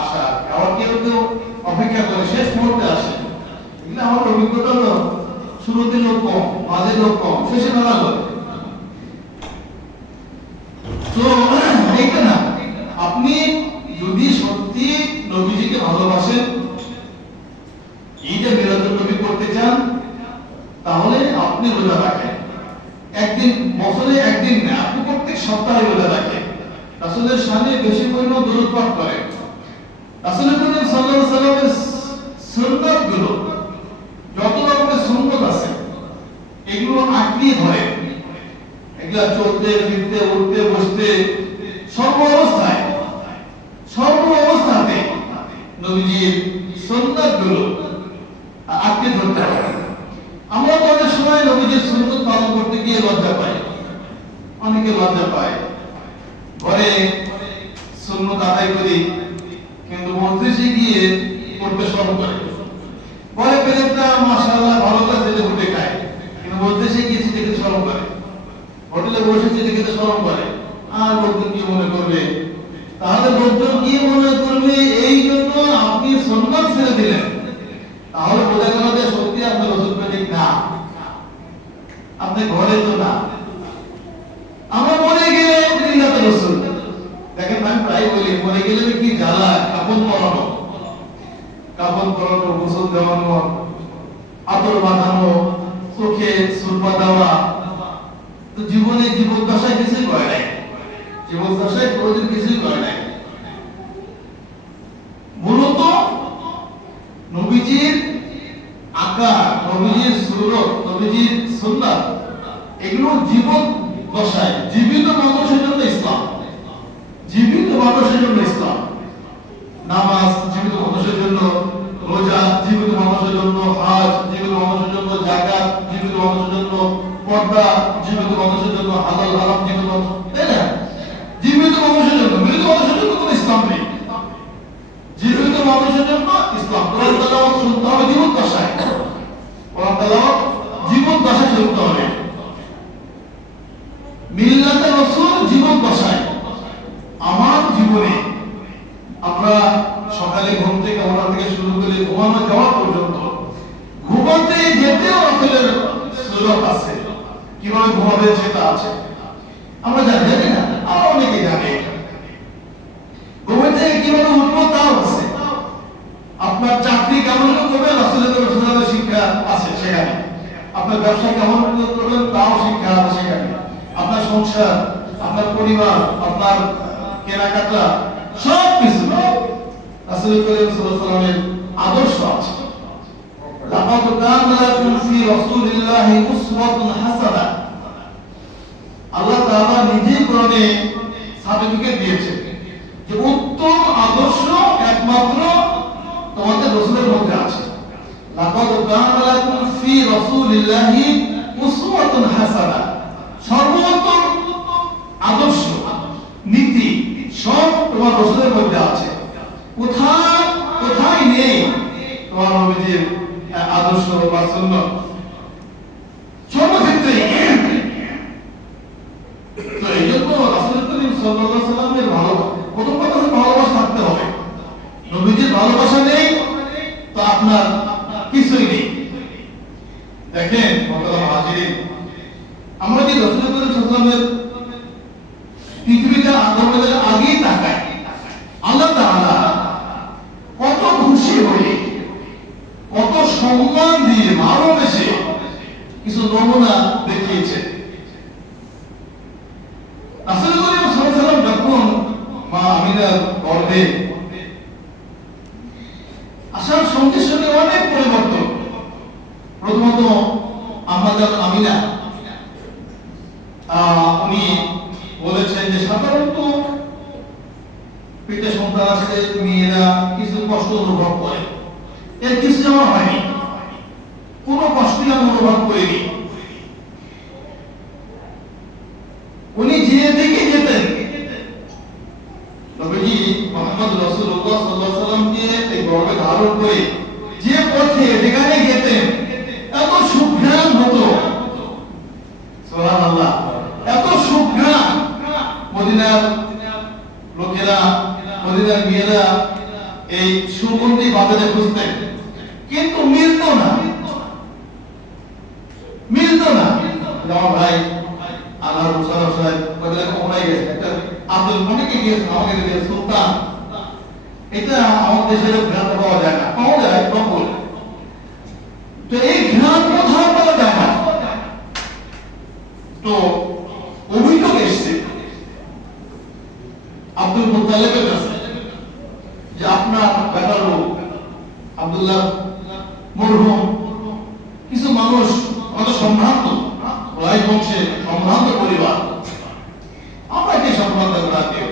আশা। আবার কেউ কেউ অপেক্ষা করে শেষ মুহূর্তে আসে। এগুলো আমার অভিজ্ঞতা হলো শুরুতে লোক কম, মাঝে লোক কম, শেষে মেলা করে। তো এইটা না, আপনি যদি সত্যি নবীজিকে ভালোবাসেন, ঈদে মিলাদুন নবী করতে চান, তাহলে আপনি রোজা রাখেন। একদিন, বছরে একদিন না, আপনি প্রত্যেক সপ্তাহে রোজা রাখেন। রাসূলের শানে বেশি পরিমাণ দরুদ পাঠ করেন। রাসূল করিম সাল্লাল্লাহু আলাইহি ওয়াসাল্লামের সুন্নাতগুলো, যত রকমের সুন্নাত আছে, এগুলো আঁকড়িয়ে ধরেন। এগুলা চলতে ফিরতে, উঠতে বসতে, সর্ব অবস্থাতে নবীজির সুন্নাতগুলো আঁকড়ে ধরতে হবে। আমরা তো অনেক সময় নবীজির সুন্নাত পালন করতে গিয়ে লজ্জা পাই, অনেকে লজ্জা পায়। ঘরে সুন্নাত আদায় করি, কিন্তু মজলিসে গিয়ে করতে শরম করে। পরে পেলেটা মাশাআল্লাহ ভালো লাগছে যে উঠে খায়, কিন্তু মজলিসে গিয়েছি দেখে শরম করে, হোটেলে বসেছি দেখে তো শরম করে। আর লোকজন কি মনে করবে? তাহলে লোকজন কি মনে করবে এই জন্য আপনি সুন্নাত ছেড়ে দিলেন, তাহলে বোঝা গেল যে সত্যি আপনার রাসূল প্রেমিক না, আপনি ঘরে তো না। আমরা মরে গেলে মিল্লাতে রাসূল, দেখেন আমি প্রায় বলি, মরে গেলে কি জ্বালা, কাফন পরানো, গোসল দেওয়ানো, আতর বাঁধানো, চোখে সুরমা দেওয়া। তো জীবন দশায় কিছুই করে নাই, জীবন দশায় কোনোদিন কিছুই করে নাই। মূলত নবীজির আকার, নবীজির সুরত, নবীজির সুন্নাত, এগুলো জীবন দশায় জীবিত মানুষের জন্য ইসলাম, জীবিত মানুষের জন্য ইসলাম। নামাজ জীবিত মানুষের জন্য, রোজা জীবিত মানুষের জন্য, হজ জীবিত মানুষের জন্য, যাকাত জীবিত মানুষের জন্য, পর্দা জীবিত মানুষের জন্য, হালাল হারাম জীবিত মানুষ, তাই না? জীবিত মানুষের জন্য, মৃত মানুষের জন্য কোনো ইসলাম নেই। জীবিত মানুষের জন্য ইসলাম। কোরআন তেলাওয়াত শুনতে হবে জীবন দশায়, কোরআন তেলাওয়াত জীবন দশায় শুনতে হবে। মিল্লাতে রাসূল জীবন দশায়। আমার জীবনে আমরা সকালে ঘুম থেকে ওঠা থেকে শুরু করে ঘুমানো যাওয়া পর্যন্ত, ঘুমাতে যেতেও রাসূলের সুন্নাত আছে, কিভাবে ঘুমাবেন সেটা আছে। আমরা জানি না, আমরা অনেকে জানি। ঘুমে থেকে কিভাবে উঠবো তাও আছে। আপনার চাকরি কেমন করবেন রাসূলের সুন্নাতের শিক্ষা আছে সেখানে। আপনার ব্যবসা কেমন করবেন তাও শিক্ষা আছে সেখানে। আপনার সংসার, আপনার পরিবার, আপনার কেনাকাটা, সব কিছু রাসূল করিম সাল্লাল্লাহু আলাইহি ওয়াসাল্লামের আদর্শ আছে। লাকাদ কানা লাকুম ফি রাসূলিল্লাহি উসওয়াতুন হাসানাহ। আল্লাহ তাআলা নিজেই কোরআনে সার্টিফিকেট দিয়েছেন যে উত্তম আদর্শ একমাত্র তোমাদের রাসূলের মধ্যে আছে। লাকাদ কানা লাকুম ফি রাসূলিল্লাহি উসওয়াতুন হাসানাহ, সর্বোত্তম আদর্শ নীতি সব তোমার রাসূলের মধ্যে আছে। কোথায় নেই তোমার নবীজির আদর্শ বা সুন্নাত, সর্বক্ষেত্রে। তো এই জন্য রাসূল করিম সাল্লাল্লাহু আলাইহি ওয়াসাল্লামের প্রথম কথা হচ্ছে ভালোবাসা থাকতে হবে। নবীজির ভালোবাসা নেই তো আপনার কিছুই নেই। দেখেন হাজিরিন, আমরা যে রাসূল করিম সাল্লাল্লাহু আলাইহি ওয়াসাল্লামের পৃথিবীটা আগমনের আগেই তাকাই, আল্লাহ তাআলা কত খুশি হয়ে, কত সম্মান দিয়ে, ভালোবেসে কিছু নমুনা দেখিয়েছে। রাসূল করিম সাল্লাল্লাহু আলাইহি ওয়াসাল্লাম যখন মা আমিনার গর্ভে আসার সঙ্গে সঙ্গে অনেক পরিবর্তন। প্রথমত আমাদের আমিনা উনি বলেছেন যে সাধারণত পেটে সন্তান আসলে মেয়েরা কিছু কষ্ট অনুভব করে, এর কিছু আমার হয়নি, কোনো কষ্টই আমি অনুভব করিনি। উনি যে দিকে যেতেন, নবীজি মুহাম্মদ রাসূলুল্লাহ সাল্লাল্লাহু আলাইহি ওয়াসাল্লামকে এই গর্ভে ধারণ করে যে পথে যেখানে যেতেন এত সুঘ্রাণ হতো, সুবহানাল্লাহ, এত সুঘ্রাণ। মদিনার লোকেরা, মদিনার মহিলা মেয়েরা এই সুগন্ধি বাজারে খুঁজতেন, কিন্তু মিলতো না। আমার ভাই আনার সাহেব ওনাই গেছে, একটা আব্দুল মনিকে গিয়েছেন, আমাকে দিয়ে সুলতান, এটা আমাদের দেশের ঘ্রাণ পাওয়া যায় না, পাওয়া যায় প্রবল। তো এই ঘ্রাণ কোথাও পাওয়া যায় না। তো অভিযোগ এসছে আব্দুল মুত্তালিবের কাছে যে আপনার বেটার লোক আব্দুল্লাহ মরহুম, কিছু মানুষ আমাদের সম্ভ্রান্ত ওলাই বংশে সম্ভ্রান্ত পরিবার, আমরা কি সম্ভ্রান্ত করাকে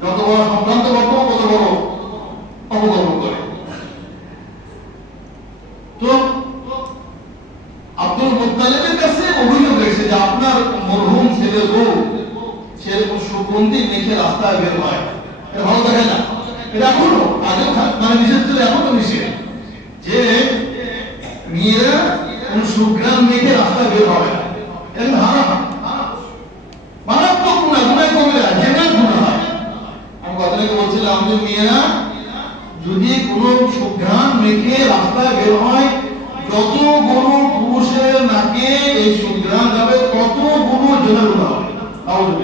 যত বড় সম্ভ্রান্ত করবো তত বড় অপকর্ম করে। তো আব্দুল মুত্তালিবের কাছে অভিযোগ এসেছে যে আপনার মরহুম ছেলে বউ সেরকম সুগন্ধি মেখে রাস্তায় বের হয়, এটা ভালো দেখে না। এটা এখনো আগেও মানে নিষেধ ছিল, এখনো নিষেধ যে মেয়েরা কোন সুঘ্রাণ মেখে রাস্তায় বের হবে না। এটা হারাম, মারাত্মক গুনাহ, গুনাহ কবিরা, জেনারেল গুনাহ। আমি কথাটাকে বলছিলাম যে মেয়েরা যদি কোনো সুঘ্রাণ মেখে রাস্তায় বের হয়, যত বড় পুরুষের নাকে এই সুঘ্রাণ যাবে তত বড় জেনারেল গুনাহ হবে।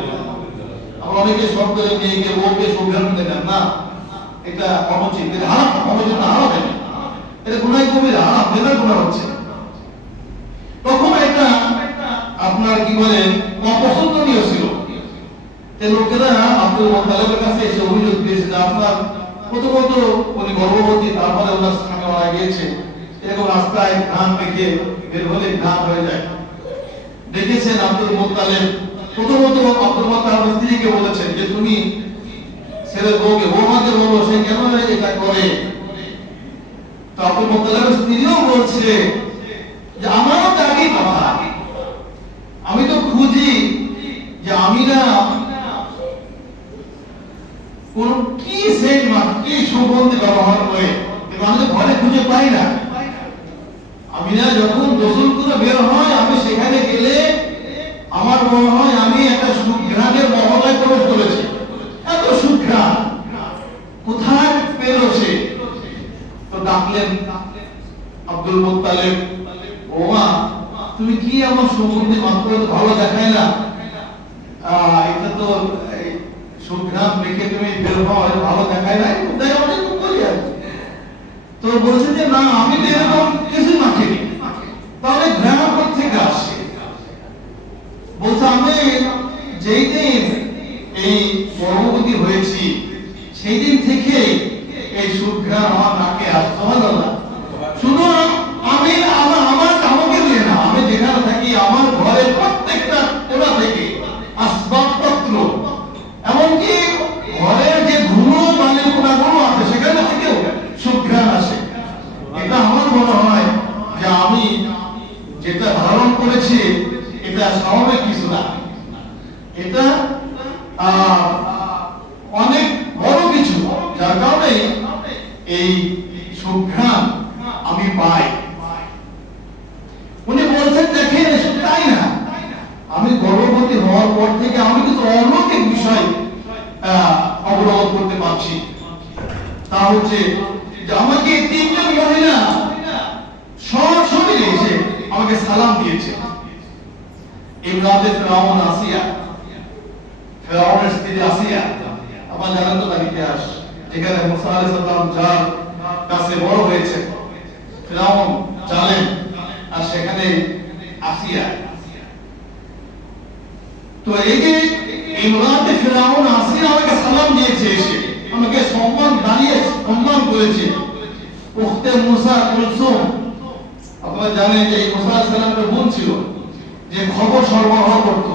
আমরা অনেকে শব্দ মেয়েকে বউকে সুঘ্রাণ দেন না, এটা অনুচিত, এটা হারাম, অনুচিত না, হারাম, এটা গুনাহ কবিরা, হারাম, জেনারেল গুনাহ হচ্ছে। তখন এটা আপনার কি বলেন অপছন্দনীয় ছিল। লোকেরা আব্দুল মুত্তালিবের কাছে এসে অভিযোগ দিয়েছে যে আপনার প্রথমত উনি গর্ভবতী, তারপরে ওনার স্বামী মারা গিয়েছে, এরকম রাস্তায় ঘাম মেখে বের হলে ঘাম হয়ে যায়। দেখেছেন আব্দুল মুত্তালিব প্রথমত আব্দুল মুত্তালিবের স্ত্রীকে বলেছেন যে তুমি ছেলের বউকে বৌমাকে বলো সে কেন এটা করে। তো আব্দুল মুত্তালিবের স্ত্রীও বলছে যে আমারও তো একই কথা, আমি তো খুঁজি যে আমি না কোন কি সেন্ট মার কি সুগন্ধি ব্যবহার করে, কিন্তু আমি তো ঘরে খুঁজে পাই না। আমি না যখন গোসল করে বের হয়, আমি সেখানে গেলে আমার মনে হয় আমি একটা সুঘ্রাণের মহলায় প্রবেশ করেছি, এত সুঘ্রাণ কোথায় পেল সে। তো ডাকলেন আব্দুল মুত্তালিব, ওমা তুমি কি আমার সুগন্ধি মাত্র ভালো দেখায় না, এটা তো সুঘ্রাণ মেখে তুমি বের হও, ভালো দেখায় না, তাই আমাকে একটু বলি আর। তো বলছে যে না আমি তো এরকম কিছু মাখিনি, তাহলে ঘ্রাণ থেকে আসে। বলছে আমি যেই দিন এই গর্ভবতী হয়েছি সেই দিন থেকে এই সুঘ্রাণ আমার নাকে আসতে হলো না। শুধু আমি আমার কামকে নিয়ে না, আমি যেখানে থাকি আমার ঘরের প্রত্যেকটা কোণা থেকে আসবাবপত্র, এমনকি ঘরের যে ধুলো বালির কোণাগুলো আছে সেখানে থেকেও সুঘ্রাণ আসে। এটা আমার মনে হয় যে আমি যেটা ধারণ করেছি এটা স্বাভাবিক কিছু না, এটা অনেক বড় কিছু, যার কারণে এই সুঘ্রাণ আমি পাই। উনি বলছেন দেখেন এসব তাই না, আমি গর্ভবতী হওয়ার পর থেকে আমি কিন্তু অলৌকিক বিষয় অবলম্বন করতে পারছি। তা হচ্ছে যে আমাকে তিনজন মহিলা সরাসরি এসে আমাকে সালাম দিয়েছে। ইমরাতে ফেরাউন আসিয়া, ফেরাউনের স্ত্রী আসিয়া, আপনারা জানেন তো তার ইতিহাস, যেখানে মুসা আলাইহিস সালাম যার কাছে বড় হয়েছে, ফেরাউন জালেম, আর সেখানে আসিয়া। তো এই যে ইমরাতে ফেরাউন আসিয়া আমাকে সালাম দিয়েছে, এসে আমাকে সম্মান দাঁড়িয়ে সম্মান করেছে। উখতে মুসা কুলসুম, আপনারা জানেন যে মুসা আলাইহিস সালামের বোন ছিল, যে খবর সরবরাহ করত।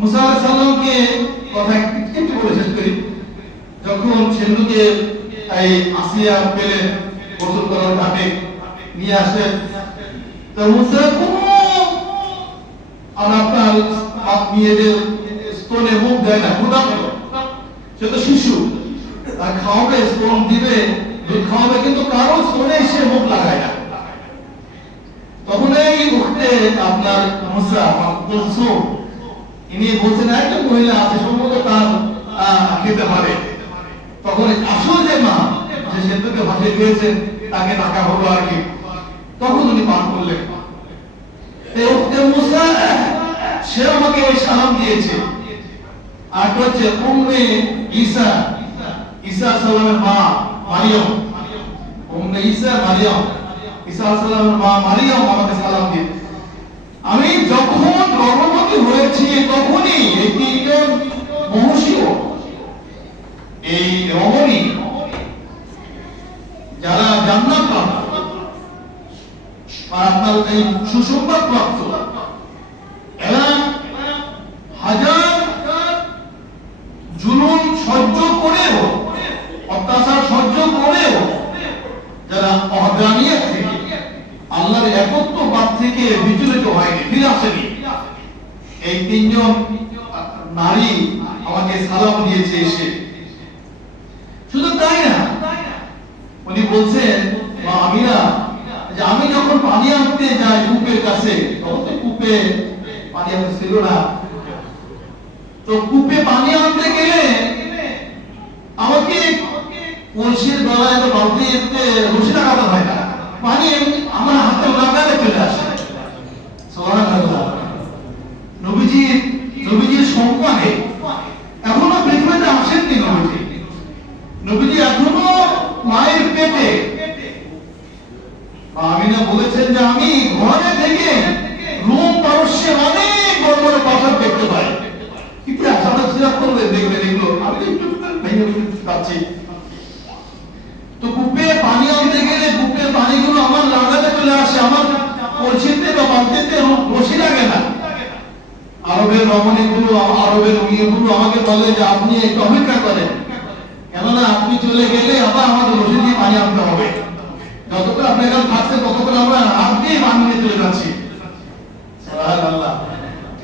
মুসা আলাইহিস সালামকে কথা একটু বলে শেষ করি। যখন সিন্ধুকে এই আসিয়া পেলেন গোসল করার ঘাটে নিয়ে আসলেন, তো মুসা কোনো আপনার মেয়েদের স্তনে মুখ দেয় না, ক্ষুধার্ত, সে তো শিশু, তার খাওয়াবে, স্তন দিবে, দুধ খাওয়াবে, কিন্তু কারো স্তনে সে মুখ লাগায় না। তখন এই উঠতে আপনার মুসা কুলসুম ইনি বলছেন একটা মহিলা আছে, সম্ভবত তার খেতে পারে, তখন আসল যে মা যে সেতুকে ভাসিয়ে দিয়েছেন তাকে টাকা হলো আর কি, তখন উনি পান করলেন। মুসা সে আমাকে সালাম দিয়েছে। আর হচ্ছে উম্মে ঈসা, ঈসা সালামের মা মারিয়াম, উম্মে ঈসা মারিয়াম, ঈসা সালামের মা মারিয়াম আমাকে সালাম দিয়েছে। আমি যখন গর্ভবতী হয়েছি তখনই এই তিনজন মহর্ষিও, এই রমণী যারা জান্নাত প্রাপ্ত বা আপনার এই সুসংবাদ প্রাপ্ত, এরা হাজার জুলুম সহ্য করেও, অত্যাচার সহ্য করেও যারা অজ্ঞানিয়ত থেকে আল্লাহর একত্ববাদ থেকে বিচলিত হয়নি, ফিরে আসেনি, এই তিনজন নারী আমাকে সালাম দিয়েছে এসে। শুধু তাই না, উনি বলছেন মা আমিনা যে আমি যখন পানি আনতে যাই কূপের কাছে, তখন তো কূপে পানি আনতে ছিল না, তো কূপে পানি আনতে গেলে আমাকে কলসির গলায় তো বালতিতে রশি লাগাতে হয় না, পানি আমার হাতে লাগাতে চলে আসে। সুবহানাল্লাহ। নবীজির সম্মানে এখনো পৃথিবীতে আসেননি নবীজি। নবীজি এখনো মায়ের পেটে। আমিনা বলেছেন যে আমি ঘরে থেকে রোম পারস্যের অনেক বড় বড় প্রাসাদ দেখতে পাই। কিন্তু আপনারা সিরাত করবে দেখবেন এগুলো, আমি একটু ভেঙে যাচ্ছি। তো কূপে পানি আনতে গেলে কূপের পানিগুলো আমার লাগাতে চলে আসে, আমার কলসিতে বা বালতিতে রশি লাগে না। আরবের রমণীগুলো, আরবের মেয়েগুলো আমাকে বলে যে আপনি একটু অপেক্ষা করেন, কেননা আপনি চলে গেলে আবার আমাদের রশি দিয়ে পানি আনতে হবে। যতক্ষণ আপনি এখানে থাকছেন ততক্ষণ আমরা হাত দিয়ে পানি নিয়ে চলে যাচ্ছি। সুবহানাল্লাহ।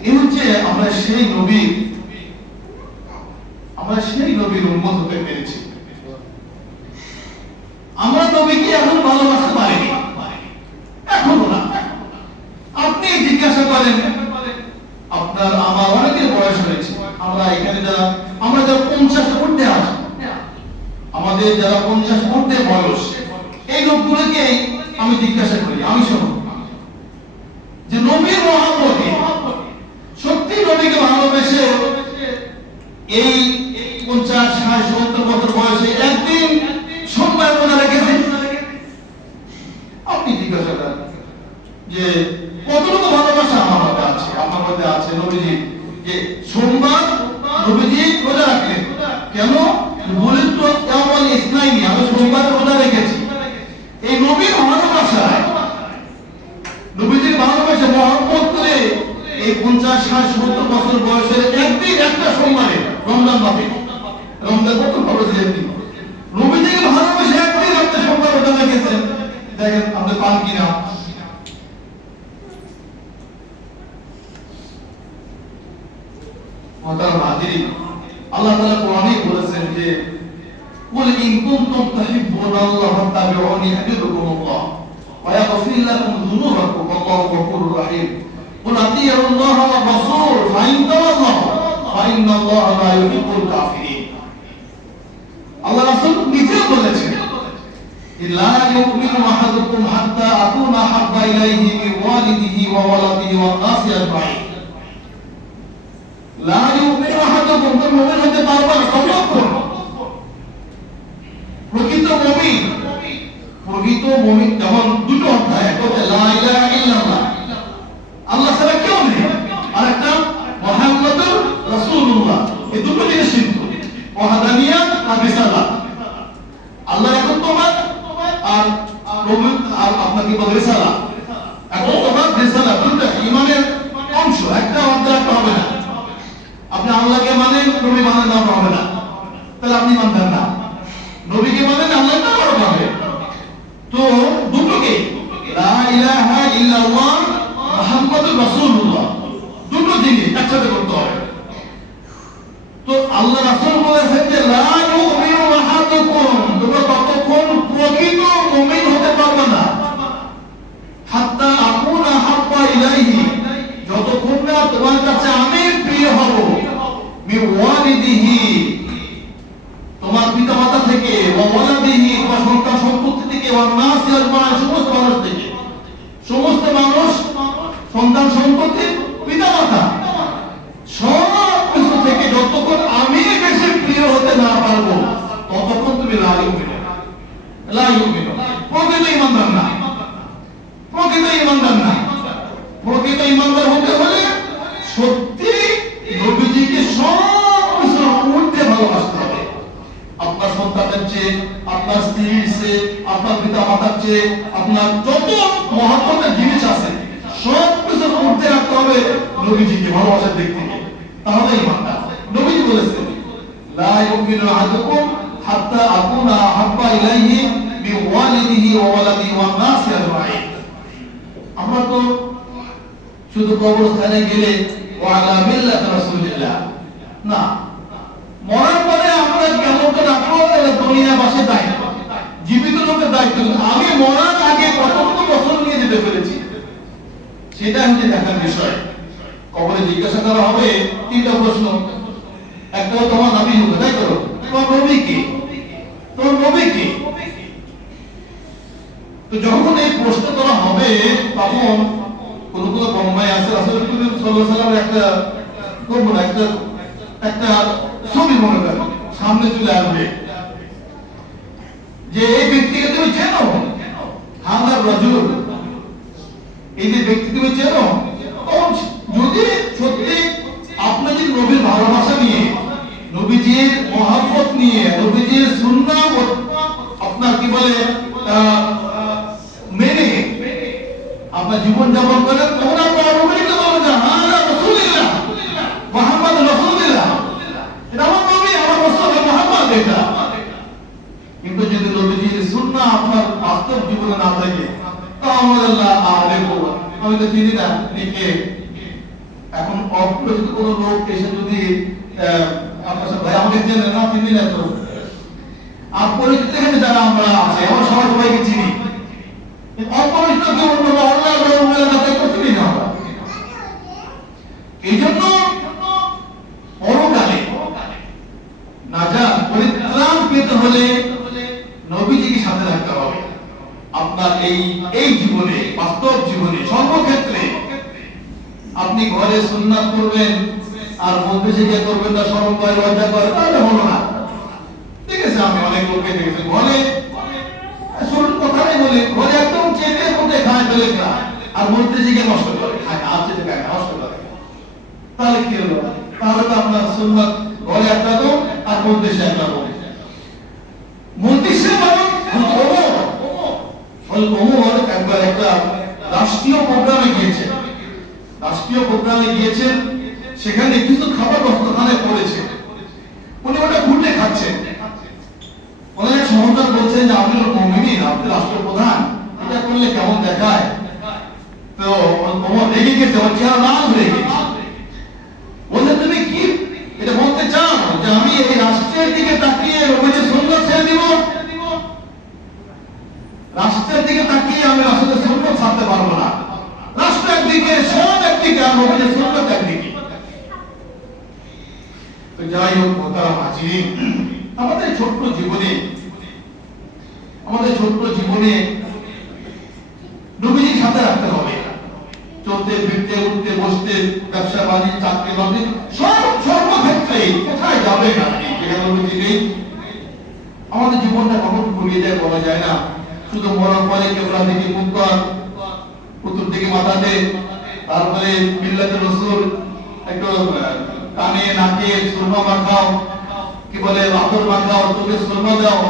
এই হচ্ছে আমরা সেই নবীর উম্মত হতে পেরেছি। আমরা নবীকে এখন ভালোবাসতে পারিনি, এখনো না। আপনি জিজ্ঞাসা করেন, আপনার আমার অনেকের বয়স হয়েছে, আমরা এখানে যারা 50 ঊর্ধ্বে আছি, আমাদের যারা 50 ঊর্ধ্বে বয়স, এই লোকগুলোকে আমি জিজ্ঞাসা করি, আমি শুনুন যে নবীর মহব্বতে সত্যি নবীকে ভালোবেসে এই 50, 60, 70 বছর বয়সে একদিন সোমবার রোজা রেখেছেন? আপনি জিজ্ঞাসা করেন যে কতটুকু ভালোবাসা আমার মধ্যে আছে, আপনার মধ্যে আছে নবীজি, যে সোমবার নবীজি রোজা রাখলেন কেন? বলেন তো এমন ইসলামী, আমি সোমবার রোজা রেখেছি। এই নবীর ভালোবাসায়, নবীজির ভালোবাসা মহব্বত করে এই 50, 60, 70 বছর বয়সের একদিন একটা সোমবারে রমজান মাসে, রমজান কত খরচ একদিন, নবীজিকে ভালোবাসে একদিন একটা সোমবার রোজা রেখেছেন। দেখেন আপনি পান কিনা। আল্লাহ তাআলা কোরআনে বলেছেন যে কুল ইন কুনতুম তুহিব্বুনাল্লাহ ফাত্তাবিউনি ইউহিব্বুকুমুল্লাহ ওয়া ইয়াগফির লাকুম যুনুবাকুম ওয়াল্লাহু গফুরুর রহিম। কুল আতিউল্লাহ ওয়া রাসূল ফাইন তাওয়াল্লাহু ফাইন্নাল্লাহা লা ইউহিব্বুল কাফিরিন। আল্লাহ রাসূল নিজে বলেছেন লা ইউমিনু আহাদুকুম হাত্তা আকুনা হাব্বা ইলাইহি মিন ওয়ালিদিহি ওয়া ওয়ালাদিহি ওয়ান নাসি আজমাইন। লা ইউমিনু আহাদুকুম, তোমরা মুমিন হতে পারবে না ততক্ষণ। প্রকৃত মুমিন যেমন দুটো অধ্যায়, একটা হচ্ছে লা ইলাহা ইল্লাল্লাহ, আল্লাহ ছাড়া কেউ নেই, আর একটা মুহাম্মাদুর রাসূলুল্লাহ। এই দুটো জিনিস কিন্তু ওয়াহদানিয়াত আর রিসালাত, আল্লাহ একত্ববাদ আর আপনাকে বলে রিসালাত। একত্ববাদ রিসালাত দুটো ঈমানের অংশ, একটা অধ্যায় হবে না। আপনি আল্লাহকে মানেন, নবী মানেন না, হবে না, তাহলে আপনি মানবেন না। নবীকে মানেন, আল্লাহ না হবে। তো দুটোকে লা ইলাহা ইল্লাল্লাহ মুহাম্মাদুর রাসূলুল্লাহ দুটো জিনিস একসাথে করতে হবে। তো আল্লাহ রাসূল বলেছেন যে লা ইউমিনু আহাদুকুম, তোমরা ততক্ষণ প্রকৃত মুমিন হতে পারবে না হাত্তা আকুনা হাব্বা ইলাইহি, যতক্ষণ না তোমার কাছে আমি প্রিয় হব, মিন ওয়ালিদিহি, ইউমিনু লা ইউমিনু, প্রকৃত ঈমানদার না, প্রকৃত ঈমানদার না। প্রকৃত ঈমানদার হতে হলে সত্যি নবীজিকে সব ঊর্ধ্বে ভালোবাসতে হবে। আপনার সন্তানের চেয়ে, আপনার স্ত্রীর চেয়ে, আপনার পিতা মাতার চেয়ে, আপনার যত মহত্বপূর্ণ জিনিস আছে সব কিছু ঊর্ধ্বে রাখতে হবে নবীজিকে ভালোবাসার দিক থেকে, তাহলে ঈমানদার। নবীজি বলেছেন লা ইউমিনু আহাদুকুম হাত্তা আকুনা আহাব্বা ইলাইহি বিওয়ালিদিহি ওয়া ওয়ালাদিহি ওয়ান নাসি আজমাইন। আমরা তো শুধু কবরস্থানে গেলে ওয়া আলা মিল্লাতি রাসূলিল্লাহ না, মরার পরে আমরা কেমন করে রাখবো এটা দুনিয়াবাসীর দায়িত্ব, জীবিত লোকের দায়িত্ব। আমি মরার আগে কতগুলো বছর নিয়ে যেতে পেরেছি সেটা হচ্ছে দেখার বিষয়। কবরে জিজ্ঞাসা করা হবে তিনটা প্রশ্ন। একটা তোমার নবী হবে, তাই তো? তোমার নবী কি? তোমার নবী কি? তো যখন এই প্রশ্ন করা হবে তখন কোন কোন বর্ণনায় আছে রাসূল সাল্লাল্লাহু আলাইহি ওয়াসাল্লামের একটা ছবি মনে করেন সামনে চলে আসবে যে এই ব্যক্তিকে তুমি চেনো, হামদার রাজুল, এই যে ব্যক্তি তুমি চেনো। যদি সত্যি আপনি যদি নবীর ভালোবাসা নিয়ে, নবীজির মহব্বত নিয়ে, নবীজির সুন্নাহ আপনার কি বলে মেনে আপনার জীবন যাপন করেন, তখন আপনার অবহিত করবেন যে হ্যাঁ রাসূলুল্লাহ মুহাম্মদ রাসূলুল্লাহ, এটা আমার নবী, আমার রাসূল মুহাম্মদ এটা। কিন্তু যদি নবীজির সুন্নাহ আপনার বাস্তব জীবনে না থাকে তাহলে আল্লাহ আলাইকুম আমি তো চিনি না লিখে। এখন অপরিচিত কোনো লোক এসে যদি আপনার সাথে ভাই আমাকে চেনেন না, চিনি না তো, আর পরিচিত এখানে যারা আমরা আছে আমরা সবাই সবাইকে চিনি, অপরিচিত কেউ বলবো আল্লাহ চিনি না আমরা। এই জন্য পরকালে নাজাত পরিত্রাণ পেতে হলে নবীজিকে সাথে রাখতে হবে। আপনার এই জীবনে, বাস্তব জীবনে, সর্বক্ষেত্রে আপনি ঘরে সুন্নাত করবেন আর মন্দিরে করবেন না, শরম করে লজ্জা করে, তাহলে হলো না। ঠিক আছে, আমি অনেক লোককে দেখেছি ঘরে শুরুর কথাই বলি, ঘরে একদম চেপে কোটে খায় ফেলে খায় আর মন্দিরে নষ্ট করে খায়, আর চেপে খায় নষ্ট করে। তাহলে কি হলো? তাহলে তো আপনার সুন্নাত ঘরে একটা তো আর মন্দিরে একটা তো। মন্দিরে ওমর একবার একটা রাষ্ট্রীয় প্রোগ্রামে গিয়েছেন, সেখানে কিছু খাবার দস্তরখানায় পড়েছে, উনি ওটা ঘুরতে খাচ্ছেন। ওনার সহযোগী বলছেন যে আপনি মুমিন, আপনি রাষ্ট্রপ্রধান, এটা করলে কেমন দেখায়? তো ওমর রেগে গেছে, ওর চেহারা লাল হয়ে গেছে। বলছে তুমি কি এটা বলতে চাও যে আমি এই রাষ্ট্রের দিকে তাকিয়ে নবীজির সুন্নাত ছেড়ে দিব? রাষ্ট্রের দিকে তাকিয়ে আমি রাসূলের সুন্নাত ছাড়তে পারবো না। রাষ্ট্র একদিকে, সব একদিকে, আর নবীজির সুন্নাত একদিকে। তো যাই হোক মোহতারাম হাজিরিন, আমাদের ছোট্ট জীবনে নবীজির সাথে রাখতে হবে। চলতে ফিরতে, উঠতে বসতে, ব্যবসা বাণিজ্য, চাকরি বাকরি, সর্বক্ষেত্রে কোথায় যাবে না যেখানে নবীজি নেই আমাদের জীবনটা কখন ঘুরিয়ে যায় বলা যায় না। শুধু মরার পরে কেবলা দিকে মুখ কর, উত্তর দিকে মাথা দে, তারপরে মিল্লাতে রাসূল একটু কানে নাকে সুরমা মাখাও, কি বলে আতর মাখাও, চোখে সুরমা দাও,